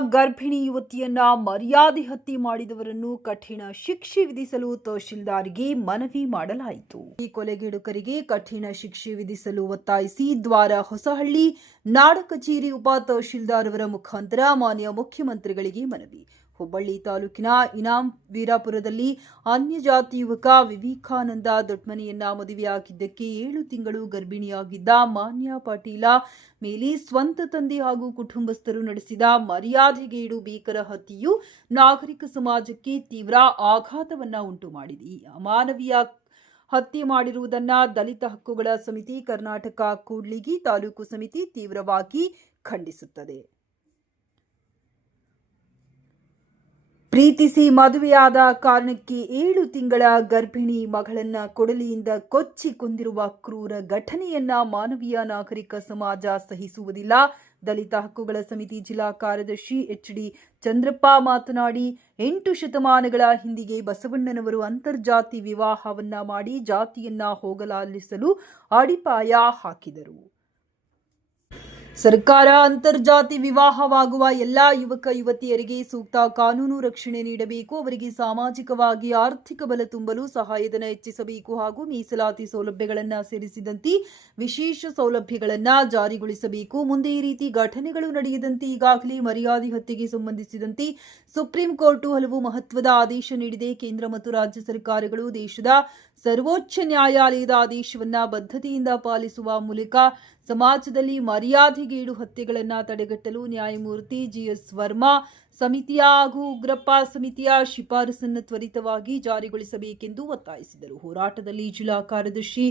ಗರ್ಭಿಣಿ ಯುವತಿಯನ್ನ ಮರ್ಯಾದೆ ಹತ್ಯೆ ಮಾಡಿದವರನ್ನು ಕಠಿಣ ಶಿಕ್ಷೆ ವಿಧಿಸಲು ತಹಶೀಲ್ದಾರ್ಗೆ ಮನವಿ ಮಾಡಲಾಯಿತು. ಈ ಕೊಲೆಗೆಡುಕರಿಗೆ ಕಠಿಣ ಶಿಕ್ಷೆ ವಿಧಿಸಲು ಒತ್ತಾಯಿಸಿ ದ್ವಾರ ಹೊಸಹಳ್ಳಿ, ನಾಡ ಕಚೇರಿ ಉಪ ತಹಶೀಲ್ದಾರ್ ಅವರ ಮುಖಾಂತರ ಮಾನ್ಯ ಮುಖ್ಯಮಂತ್ರಿಗಳಿಗೆ ಮನವಿ. ಹುಬ್ಬಳ್ಳಿ ತಾಲೂಕಿನ ಇನಾಂ ವೀರಾಪುರದಲ್ಲಿ ಅನ್ಯ ಜಾತಿ ಯುವಕ ವಿವೇಕಾನಂದ ದೊಡ್ಮನೆಯನ್ನ ಮದುವೆಯಾಗಿದ್ದಕ್ಕೆ ಏಳು ತಿಂಗಳು ಗರ್ಭಿಣಿಯಾಗಿದ್ದ ಮಾನ್ಯ ಪಾಟೀಲ ಮೇಲೆ ಸ್ವಂತ ತಂದೆ ಹಾಗೂ ಕುಟುಂಬಸ್ಥರು ನಡೆಸಿದ ಮರ್ಯಾದೆಗೇಡು ಭೀಕರ ಹತ್ಯೆಯು ನಾಗರಿಕ ಸಮಾಜಕ್ಕೆ ತೀವ್ರ ಆಘಾತವನ್ನ ಉಂಟು ಮಾಡಿದೆ. ಅಮಾನವೀಯ ಹತ್ಯೆ ಮಾಡಿರುವುದನ್ನ ದಲಿತ ಹಕ್ಕುಗಳ ಸಮಿತಿ ಕರ್ನಾಟಕ ಕೂಡ್ಲಿಗಿ ತಾಲೂಕು ಸಮಿತಿ ತೀವ್ರವಾಗಿ ಖಂಡಿಸುತ್ತದೆ. ಪ್ರೀತಿಸಿ ಮದುವೆಯಾದ ಕಾರಣಕ್ಕೆ ಏಳು ತಿಂಗಳ ಗರ್ಭಿಣಿ ಮಗಳನ್ನ ಕೊಡಲಿಯಿಂದ ಕೊಚ್ಚಿ ಕೊಂದಿರುವ ಕ್ರೂರ ಘಟನೆಯನ್ನ ಮಾನವೀಯ ನಾಗರಿಕ ಸಮಾಜ ಸಹಿಸುವುದಿಲ್ಲ. ದಲಿತ ಹಕ್ಕುಗಳ ಸಮಿತಿ ಜಿಲ್ಲಾ ಕಾರ್ಯದರ್ಶಿ ಎಚ್ ಡಿ ಚಂದ್ರಪ್ಪ ಮಾತನಾಡಿ, ಎಂಟು ಶತಮಾನಗಳ ಹಿಂದಿಗೆ ಬಸವಣ್ಣನವರು ಅಂತರ್ಜಾತಿ ವಿವಾಹವನ್ನ ಮಾಡಿ ಜಾತಿಯನ್ನ ಹೋಗಲಾಲಿಸಲು ಅಡಿಪಾಯ ಹಾಕಿದರು. ಸರ್ಕಾರ ಅಂತರ್ಜಾತಿ ವಿವಾಹವಾಗುವ ಎಲ್ಲಾ ಯುವಕ ಯುವತಿಯರಿಗೆ ಸೂಕ್ತ ಕಾನೂನು ರಕ್ಷಣೆ ನೀಡಬೇಕು. ಅವರಿಗೆ ಸಾಮಾಜಿಕವಾಗಿ ಆರ್ಥಿಕ ಬಲ ತುಂಬಲು ಸಹಾಯಧನ ಹೆಚ್ಚಿಸಬೇಕು ಹಾಗೂ ಮೀಸಲಾತಿ ಸೌಲಭ್ಯಗಳನ್ನು ಸೇರಿಸಿದಂತೆ ವಿಶೇಷ ಸೌಲಭ್ಯಗಳನ್ನು ಜಾರಿಗೊಳಿಸಬೇಕು. ಮುಂದೆ ಈ ರೀತಿ ಘಟನೆಗಳು ನಡೆಯದಂತೆ ಈಗಾಗಲೇ ಮರ್ಯಾದೆ ಹತ್ಯೆಗೆ ಸಂಬಂಧಿಸಿದಂತೆ ಸುಪ್ರೀಂ ಕೋರ್ಟ್ ಹಲವು ಮಹತ್ವದ ಆದೇಶ ನೀಡಿದೆ. ಕೇಂದ್ರ ಮತ್ತು ರಾಜ್ಯ ಸರ್ಕಾರಗಳು ದೇಶದ ಸರ್ವೋಚ್ಚ ನ್ಯಾಯಾಲಯದ ಆದೇಶವನ್ನ ಬದ್ಧತೆಯಿಂದ ಪಾಲಿಸುವ ಮೂಲಕ ಸಮಾಜದಲ್ಲಿ ಮರ್ಯಾದೆಗೇಡು ಹತ್ಯೆಗಳನ್ನು ತಡೆಗಟ್ಟಲು ನ್ಯಾಯಮೂರ್ತಿ ಜಿಎಸ್ ವರ್ಮಾ, ಸಮಿತಿಯ ಹಾಗೂ ಉಗ್ರಪ್ಪ ಸಮಿತಿಯ ಶಿಫಾರಸನ್ನು ತ್ವರಿತವಾಗಿ ಜಾರಿಗೊಳಿಸಬೇಕೆಂದು ಒತ್ತಾಯಿಸಿದರು. ಹೋರಾಟದಲ್ಲಿ ಜಿಲ್ಲಾ ಕಾರ್ಯದರ್ಶಿ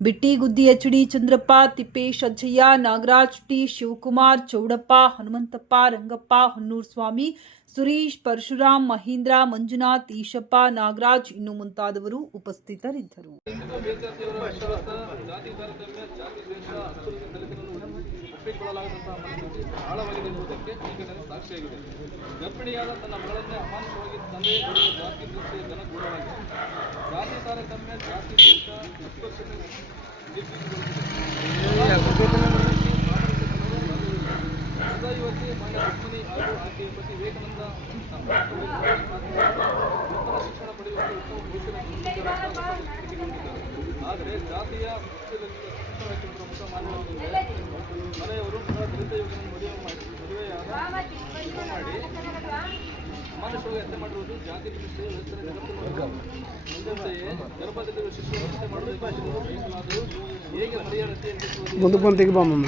Bittiguddi H D Chandrappa, Tippesh Ajjaiah, Nagaraj T Shivakumar, Chowdappa, Hanumanthappa, Rangappa Honnur Swamy Surish Parashuram Mahendra Manjunath Eshappa Nagaraj ಇನ್ನು ಮುಂತಾದವರು ಉಪಸ್ಥಿತರಿದ್ದರು. ಯುವ ಯುವತಿ ಮಹಿಳಾ ರುಕ್ಮಿಣಿ ಹಾಗೂ ಆಕೆ ಪತಿ ವಿವೇಕಾನಂದ ಉತ್ತಮ ಶಿಕ್ಷಣ ಪಡೆಯುವಂತೆ ಆದರೆ ಜಾತಿಯ ಪ್ರಮುಖ ಮಾಧ್ಯಮವಾಗಿದೆ ಮನೆಯವರು ಬಹಳ ದಲಿತ ಮದುವೆ ಮಾಡಿ ಮದುವೆಯಾದ ಮಾಡಿ ಸಮಾಜಸೇವೆ ಹತ್ಯೆ ಮಾಡಿರುವುದು ಜಾತಿ ಪ್ರತಿಷ್ಠೆ ವ್ಯವಸ್ಥೆ ಮುಂದೆಯೇ ಗರ್ಭದಲ್ಲಿ ಶಿಕ್ಷಣ ವ್ಯವಸ್ಥೆ ಮಾಡಬೇಕಾಗಿರುವುದು ಹೇಗೆ ಪರಿಹಾರಕ್ಕೆ ಮುಂದಕ್ಕೆ ಬಂತಿಗೆ ಬಾಮ್ಮ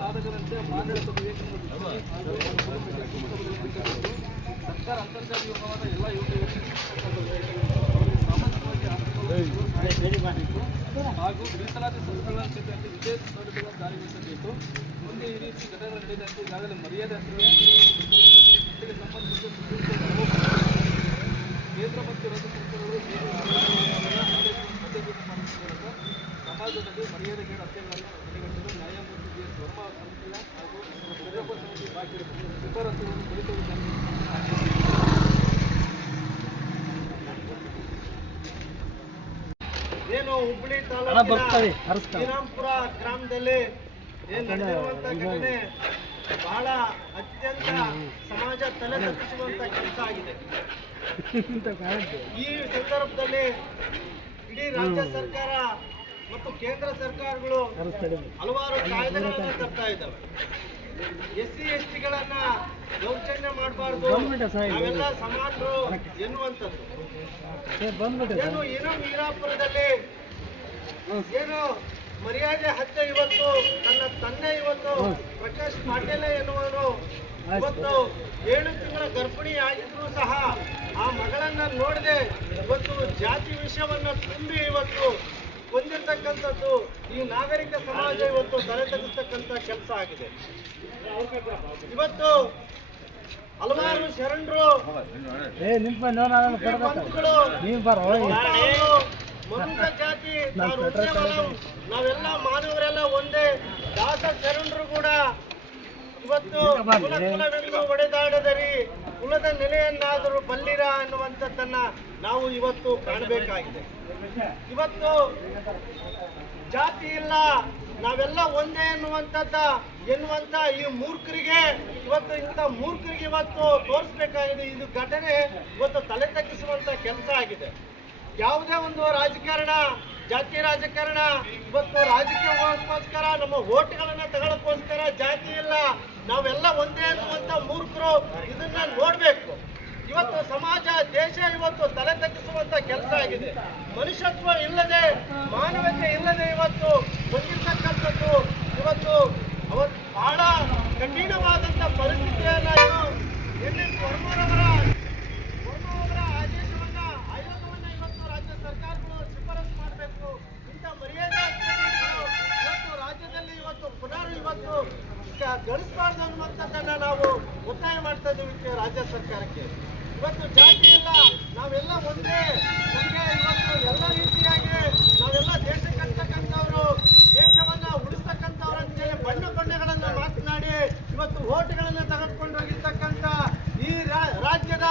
ಆಗದಂತೆ ಮಾನವೀಯತೆ ಸರ್ಕಾರ ಅಂತರ್ಜಾಲ ಯೋಗವಾದ ಎಲ್ಲ ಯೋಗ ಅವರಿಗೆ ಮಾಡಬೇಕು ಹಾಗೂ ಮೀಸಲಾತಿ ಸಂಸ್ಥೆಗಳನ್ನು ಸೇರಿದಂತೆ ವಿಶೇಷ ಸೌಲಭ್ಯಗಳನ್ನು ಜಾರಿಗೊಳಿಸಬೇಕು ಮುಂದೆ ಈ ರೀತಿ ಘಟನೆಗಳು ನಡೆದಂತೆ ಈಗಾಗಲೇ ಮರ್ಯಾದೆ ಸಂಬಂಧಿಸಿದ ಹುಬ್ಬಳ್ಳಿ ತಾಲೂಕಿನ ಶ್ರೀರಾಮ್ಪುರ ಗ್ರಾಮದಲ್ಲಿ ಏನ್ ನಡೆದಿರುವಂತ ಘಟನೆ ಬಹಳ ಅತ್ಯಂತ ಸಮಾಜ ತಲೆ ತಪ್ಪಿಸುವಂತ ಕೆಲಸ ಆಗಿದೆ. ಈ ಸಂದರ್ಭದಲ್ಲಿ ಇಡೀ ರಾಜ್ಯ ಸರ್ಕಾರ ಮತ್ತು ಕೇಂದ್ರ ಸರ್ಕಾರಗಳು ಹಲವಾರು ಕಾಯ್ದೆಗಳನ್ನ ತರ್ತಾ ಇದ್ದಾವೆ. ಎಸ್ ಸಿ ಎಸ್ ಟಿಗಳನ್ನ ದೌರ್ಜನ್ಯ ಮಾಡಬಾರ್ದು ನಾವೆಲ್ಲ ಸಮಾನರು ಎನ್ನುವಂಥದ್ದು. ಏನು ಏನು ವೀರಾಪುರದಲ್ಲಿ ಏನು ಮರ್ಯಾದೆ ಹತ್ಯೆ ಇವತ್ತು ತನ್ನ ತಂದೆ ಇವತ್ತು ಪ್ರಕಾಶ್ ಪಾಟೀಲ ಎನ್ನುವರು ಇವತ್ತು ಏಳು ತಿಂಗಳ ಗರ್ಭಿಣಿ ಆಗಿದ್ರು ಸಹ ಆ ಮಗಳನ್ನ ನೋಡದೆ ಇವತ್ತು ಜಾತಿ ವಿಷಯವನ್ನ ತುಂಬಿ ಇವತ್ತು ಹೊಂದಿರ್ತಕ್ಕಂಥದ್ದು ಈ ನಾಗರಿಕ ಸಮಾಜ ಇವತ್ತು ತಲೆ ತಗ್ಗಿಸ್ತಕ್ಕಂಥ ಕೆಲಸ ಆಗಿದೆ. ಇವತ್ತು ಹಲವಾರು ಶರಣರು ಮನುಷ್ಯ ಜಾತಿ. ನಾವೆಲ್ಲ ಮಾನವರೆಲ್ಲ ಒಂದೇ. ದಾಸ ಶರಣರು ಕೂಡ ಇವತ್ತು ಕುಲ ಹೊಡೆದಾಡದರಿ. ಒಡೆದಾಡದರಿ ಕುಲದ ನೆಲೆಯನ್ನಾದರೂ ಬಲ್ಲಿರ ಅನ್ನುವಂಥದ್ದನ್ನ ನಾವು ಇವತ್ತು ಕಾಣಬೇಕಾಗಿದೆ. ಇವತ್ತು ಜಾತಿ ಇಲ್ಲ. ನಾವೆಲ್ಲ ಒಂದೇ ಎನ್ನುವಂಥದ್ದ ಎನ್ನುವಂಥ ಈ ಮೂರ್ಖರಿಗೆ ಇವತ್ತು ಇಂಥ ಮೂರ್ಖರಿಗೆ ಇವತ್ತು ತೋರಿಸ್ಬೇಕಾಗಿದೆ. ಇದು ಘಟನೆ ಇವತ್ತು ತಲೆ ತಗ್ಗಿಸುವಂಥ ಕೆಲಸ ಆಗಿದೆ. ಯಾವುದೇ ಒಂದು ರಾಜಕಾರಣ, ಜಾತಿ ರಾಜಕಾರಣ, ಇವತ್ತು ರಾಜಕೀಯಕ್ಕೋಸ್ಕರ ನಮ್ಮ ಓಟ್ಗಳನ್ನ ತಗೊಳಕ್ಕೋಸ್ಕರ ಜಾತಿ ಇಲ್ಲ. ನಾವೆಲ್ಲ ಒಂದೇ ಅನ್ನುವಂತ ಮೂರ್ಖರು ಇದನ್ನ ನೋಡ್ಬೇಕು. ಇವತ್ತು ಸಮಾಜ, ದೇಶ ಇವತ್ತು ತಲೆ ತಗ್ಗಿಸುವಂತ ಕೆಲಸ ಆಗಿದೆ. ಮನುಷ್ಯತ್ವ ಇಲ್ಲದೆ, ಮಾನವತೆ ಇಲ್ಲದೆ ಇವತ್ತು ಬಂದಿರ್ತಕ್ಕಂಥದ್ದು ಇವತ್ತು ಅವತ್ತು ಬಹಳ ಕಠಿಣವಾದಂತ ಪರಿಸ್ಥಿತಿಯನ್ನ ಇದು ಎನ್ ಎಸ್ ವರ್ಮರವರ ವರ್ಮರವರ ಆದೇಶವನ್ನ ಆಯೋಗವನ್ನ ಇವತ್ತು ರಾಜ್ಯ ಸರ್ಕಾರಗಳು ಶಿಫಾರಸು ಮಾಡಬೇಕು ಇಂಥ ಮರ್ಯಾದೆ ಅಧಿಕಾರಿಗಳು ಇವತ್ತು ರಾಜ್ಯದಲ್ಲಿ ಇವತ್ತು ಪುನರ್ ಇವತ್ತು ಗ- ಗಳಿಸಬಾರ್ದು ಅನ್ನುವಂಥದ್ದನ್ನ ನಾವು ಒತ್ತಾಯ ಮಾಡ್ತಾ ಇದ್ದೀವಿ ಕೆ- ರಾಜ್ಯ ಸರ್ಕಾರಕ್ಕೆ. ಇವತ್ತು ಜಾತಿ ಇಲ್ಲ ನಾವೆಲ್ಲ ಒಂದೇ ನಮಗೆ ಇವತ್ತು ಎಲ್ಲ ರೀತಿಯಾಗಿ ನಾವೆಲ್ಲ ದೇಶಕ್ಕಂತಕ್ಕಂಥವ್ರು ದೇಶವನ್ನ ಉಳಿಸ್ತಕ್ಕಂಥವ್ರು ಅಂತೇಳಿ ಬಣ್ಣ ಬಣ್ಣಗಳನ್ನ ಮಾತನಾಡಿ ಇವತ್ತು ಓಟ್ಗಳನ್ನ ತೆಗೆದುಕೊಂಡು ಹೋಗಿರ್ತಕ್ಕಂಥ ಈ ರಾ- ರಾಜ್ಯದ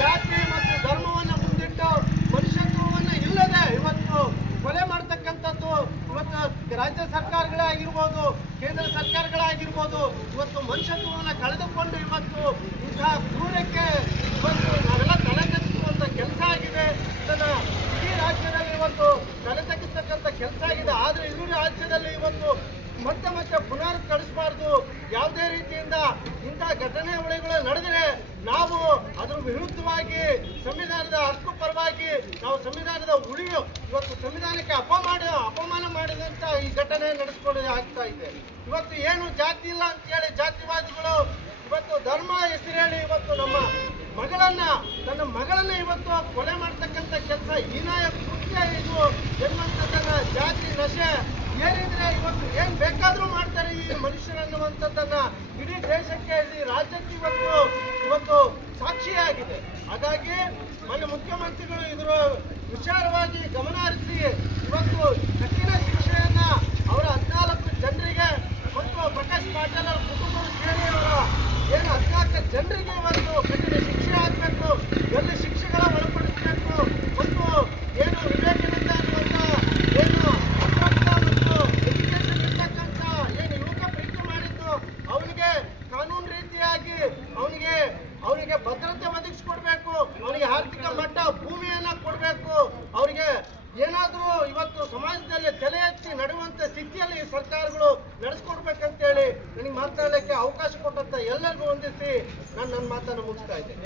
ಜಾತಿ ಮತ್ತು ಧರ್ಮವನ್ನ ಮುಂದಿಟ್ಟು ಮನುಷ್ಯತ್ವವನ್ನ ಇಲ್ಲದೆ ಇವತ್ತು ಕೊಲೆ ಮಾಡ್ತಕ್ಕಂಥದ್ದು ಇವತ್ತು ರಾಜ್ಯ ಸರ್ಕಾರಗಳಾಗಿರ್ಬೋದು ಕೇಂದ್ರ ಸರ್ಕಾರಗಳಾಗಿರ್ಬೋದು ಇವತ್ತು ಮನುಷ್ಯತ್ವವನ್ನ ಕಳೆದುಕೊಂಡು ಇವತ್ತು ಇಂತಹ ಕ್ರೂರಕ್ಕೆ ಇವತ್ತು ನಾವೆಲ್ಲ ತಲೆ ತಗ್ಗಿಸುವಂತ ಕೆಲಸ ಆಗಿದೆ ಇದನ್ನ ಇಡೀ ರಾಜ್ಯದಲ್ಲಿ ಇವತ್ತು ತಲೆ ತಗ್ಗಿಸ್ತಕ್ಕಂಥ ಕೆಲಸ ಆಗಿದೆ ಆದ್ರೆ ಇಡೀ ರಾಜ್ಯದಲ್ಲಿ ಇವತ್ತು ಮತ್ತೆ ಮತ್ತೆ ಪುನರ್ ಕಳಿಸಬಾರ್ದು. ಯಾವುದೇ ರೀತಿಯಿಂದ ಇಂತಹ ಘಟನೆಗಳು ನಡೆದರೆ ನಾವು ಅದರ ವಿರುದ್ಧವಾಗಿ ಸಂವಿಧಾನದ ಹಕ್ಕು ಪರವಾಗಿ ನಾವು ಸಂವಿಧಾನದ ಉಳಿಯು ಇವತ್ತು ಸಂವಿಧಾನಕ್ಕೆ ಅಪಮಾನ ಅಪಮಾನ ಮಾಡಿದಂತ ಈ ಘಟನೆ ನಡೆಸ್ಕೊಂಡು ಆಗ್ತಾ ಇದೆ. ಇವತ್ತು ಏನು ಜಾತಿ ಇಲ್ಲ ಅಂತ ಹೇಳಿ ಜಾತಿವಾದಿಗಳು ಇವತ್ತು ಧರ್ಮ ಹೆಸರು ಇವತ್ತು ನಮ್ಮ ಮಗಳನ್ನ, ತನ್ನ ಮಗಳನ್ನ ಇವತ್ತು ಕೊಲೆ ಮಾಡ್ತಕ್ಕಂಥ ಕೆಲಸ ಹೀನಾಯ ಕೃತ್ಯ ಇದು ಎನ್ನುವಂಥದ್ದನ್ನ ಜಾತಿ, ನಶೆ ಏನಿದ್ರೆ ಇವತ್ತು ಏನ್ ಬೇಕಾದ್ರೂ ಮಾಡ್ತಾರೆ ಈ ಮನುಷ್ಯರನ್ನುವಂಥದ್ದನ್ನ ಇಡೀ ದೇಶಕ್ಕೆ, ಇಡೀ ರಾಜ್ಯಕ್ಕೆ ಇವತ್ತು ಇವತ್ತು ಸಾಕ್ಷಿಯಾಗಿದೆ. ಹಾಗಾಗಿ ಮಾನ್ಯ ಮುಖ್ಯಮಂತ್ರಿಗಳು ಇದರ ವಿಚಾರವಾಗಿ ಗಮನ ಹರಿಸಿ ಇವತ್ತು ಕಠಿಣ ಶಿಕ್ಷೆಯನ್ನ ಅವರ ಹದಿನಾಲ್ಕು ಜನರಿಗೆ ಮತ್ತು ಪ್ರಕಾಶ್ ಪಾಟೀಲ್ ಅವರ ಸೇರಿ ಅವರ ಏನು ಹದಿನಾಲ್ಕು ಜನರಿಗೆ ಇವತ್ತು ಕಠಿಣ ಶಿಕ್ಷೆ ಆಗಬೇಕು, ಎಲ್ಲ ಕೃಷಿ ನಡೆಯುವಂತ ಸ್ಥಿತಿಯಲ್ಲಿ ಈ ಸರ್ಕಾರಗಳು ನಡೆಸ್ಕೊಡ್ಬೇಕಂತೇಳಿ ನನಗೆ ಮಾತನಾಡಲಿಕ್ಕೆ ಅವಕಾಶ ಕೊಟ್ಟಂತ ಎಲ್ಲರಿಗೂ ವಂದಿಸಿ ನಾನು ನನ್ನ ಮಾತನ್ನು ಮುಗಿಸ್ತಾ ಇದ್ದೇನೆ.